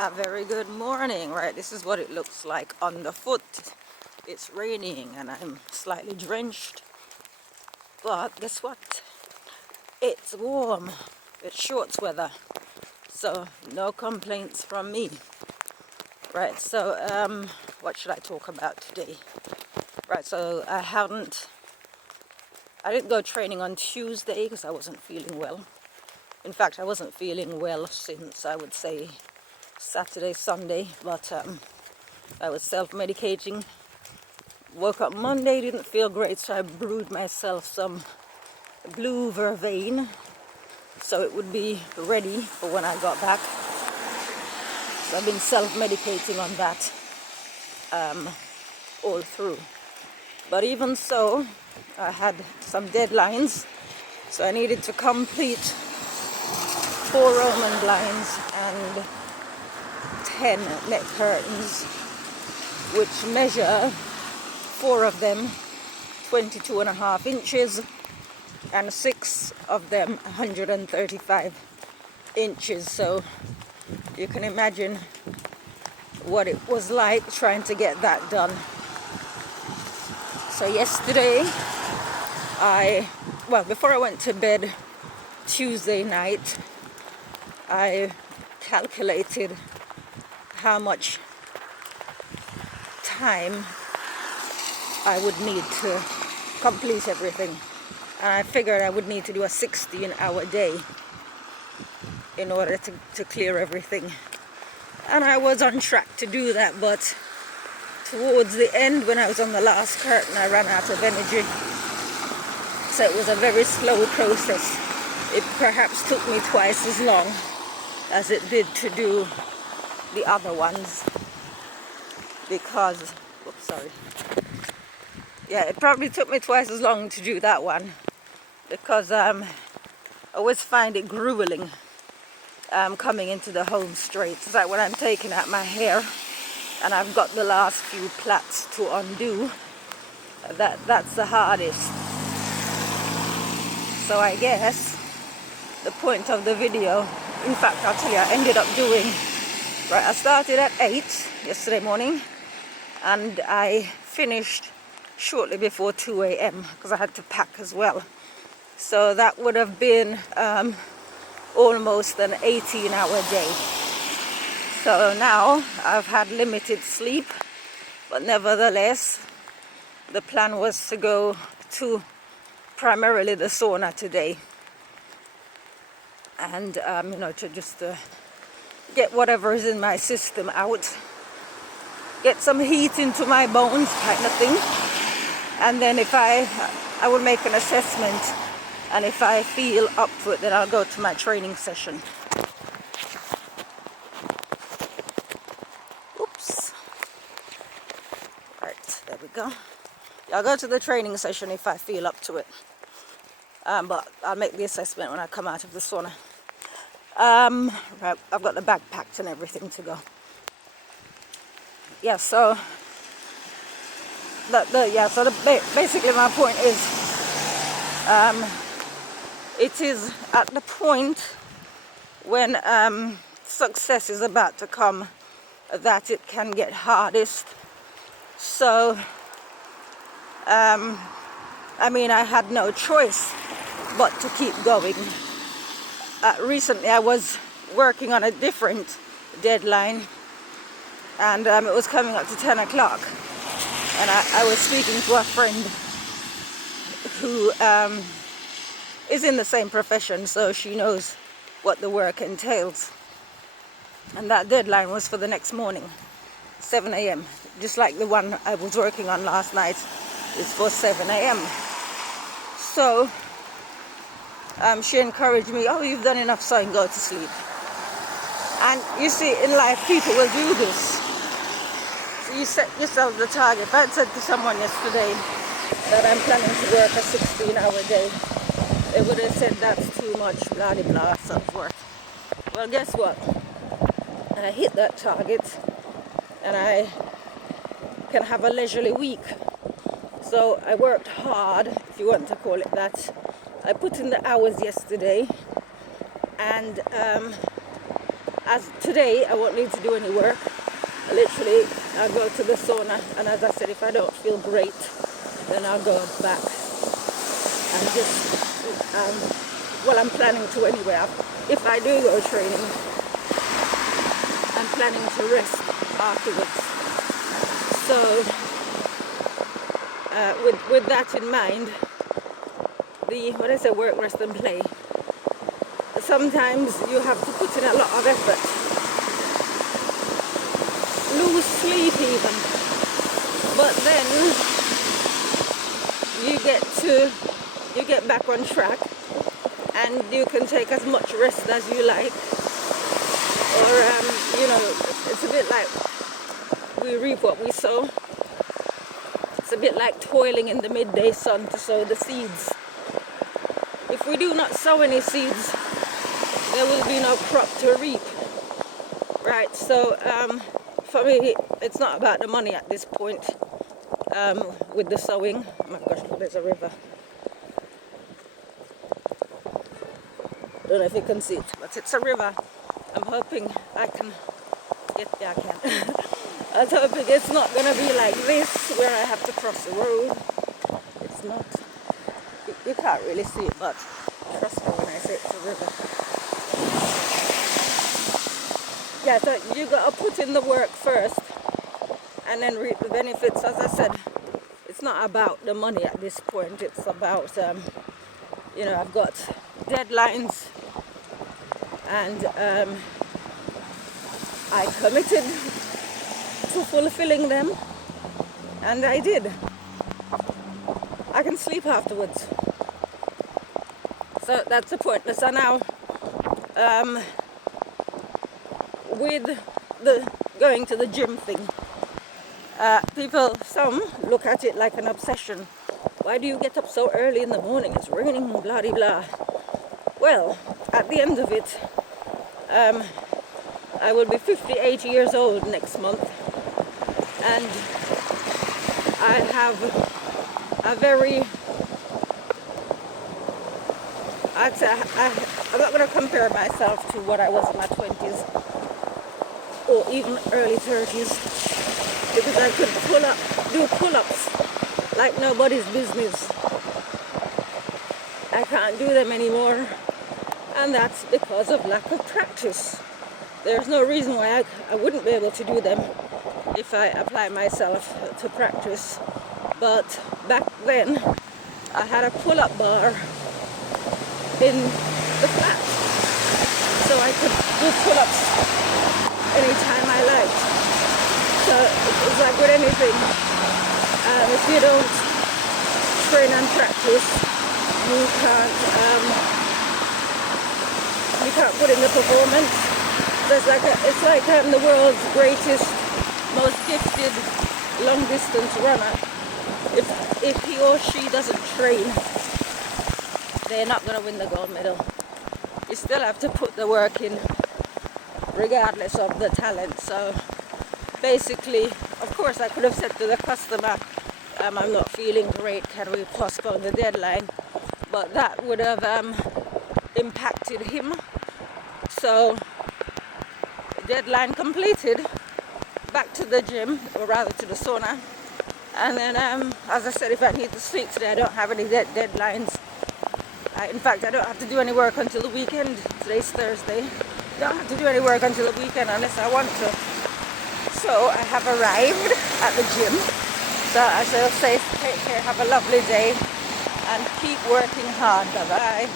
A very good morning, right? This is what it looks like on the foot. It's raining and I'm slightly drenched. But guess what? It's warm. It's shorts weather. So no complaints from me. Right, so what should I talk about today? Right, so I didn't go training on Tuesday because I wasn't feeling well. In fact, I wasn't feeling well since, I would say, Saturday, Sunday, but I was self-medicating. Woke up Monday, didn't feel great, so I brewed myself some blue vervain so it would be ready for when I got back. So I've been self-medicating on that all through. But even so, I had some deadlines, so I needed to complete 4 Roman blinds and 10 net curtains, which measure 4 of them 22.5 inches and 6 of them 135 inches. So you can imagine what it was like trying to get that done. So yesterday, before I went to bed Tuesday night, I calculated how much time I would need to complete everything. And I figured I would need to do a 16-hour day in order to clear everything. And I was on track to do that, but towards the end, when I was on the last curtain, I ran out of energy. So it was a very slow process. It perhaps took me twice as long as it did to do the other ones because, it probably took me twice as long to do that one because I always find it grueling coming into the home straight. It's like when I'm taking out my hair and I've got the last few plaits to undo, that's the hardest. So I guess the point of the video, in fact, I'll tell you, I ended up doing, I started at 8 yesterday morning and I finished shortly before 2 a.m. because I had to pack as well. So that would have been almost an 18-hour day. So now I've had limited sleep, but nevertheless, the plan was to go to primarily the sauna today and, to just get whatever is in my system out, get some heat into my bones kind of thing. And then if I will make an assessment, and if I feel up to it, then I'll go to my training session. Oops. Right, there we go. I'll go to the training session if I feel up to it. But I'll make the assessment when I come out of the sauna. Right, I've got the bag packed and everything to go. Yeah, so basically my point is, it is at the point when success is about to come that it can get hardest. So, I had no choice but to keep going. Recently I was working on a different deadline and it was coming up to 10 o'clock. And I was speaking to a friend who is in the same profession, so she knows what the work entails. And that deadline was for the next morning, 7 a.m. Just like the one I was working on last night is for 7 a.m. So she encouraged me, oh, you've done enough, so I can go to sleep. And you see, in life, people will do this. You set yourself the target. If I had said to someone yesterday that I'm planning to work a 16-hour day, they would have said that's too much, blah, blah, blah, so forth. Well, guess what? I hit that target and I can have a leisurely week. So I worked hard, if you want to call it that. I put in the hours yesterday and as today, I won't need to do any work. Literally, I'll go to the sauna, and as I said, if I don't feel great, then I'll go back and just, well, I'm planning to anyway. If I do go training, I'm planning to rest afterwards. So, with that in mind, what I say, work, rest and play, sometimes you have to put in a lot of effort, lose sleep even, but then you get back on track, and you can take as much rest as you like, or it's a bit like we reap what we sow. It's a bit like toiling in the midday sun to sow the seeds. If we do not sow any seeds, there will be no crop to reap, right? So for me, it's not about the money at this point with the sowing. Oh my gosh, look, there's a river. Don't know if you can see it, but it's a river. I'm hoping I can get there. I can. I was hoping it's not going to be like this, where I have to cross the road. It's not. You can't really see it, but trust me when I say it's a river. Yeah, so you got to put in the work first and then reap the benefits. As I said, it's not about the money at this point. It's about, I've got deadlines, and I committed to fulfilling them, and I did. I can sleep afterwards. So that's the point. So now, with the going to the gym thing, some look at it like an obsession. Why do you get up so early in the morning? It's raining, blah, blah, blah. Well, at the end of it, I will be 58 years old next month, and I have a very, I'm not going to compare myself to what I was in my 20s or even early 30s, because I could do pull-ups like nobody's business. I can't do them anymore, and that's because of lack of practice. There's no reason why I wouldn't be able to do them if I apply myself to practice. But back then, I had a pull-up bar in the flat, so I could do pull-ups anytime I liked. So it's like with anything, if you don't train and practice, you can't put in the performance. So it's like the world's greatest, most gifted long distance runner. If he or she doesn't train, they're not going to win the gold medal. You still have to put the work in, regardless of the talent. So basically, of course, I could have said to the customer, I'm not feeling great, can we postpone the deadline? But that would have impacted him. So deadline completed, back to the gym, or rather to the sauna. And then, as I said, if I need to sleep today, I don't have any deadlines. In fact, I don't have to do any work until the weekend. Today's Thursday. Don't have to do any work until the weekend unless I want to. So I have arrived at the gym. So I shall say, take care, have a lovely day, and keep working hard. Bye-bye.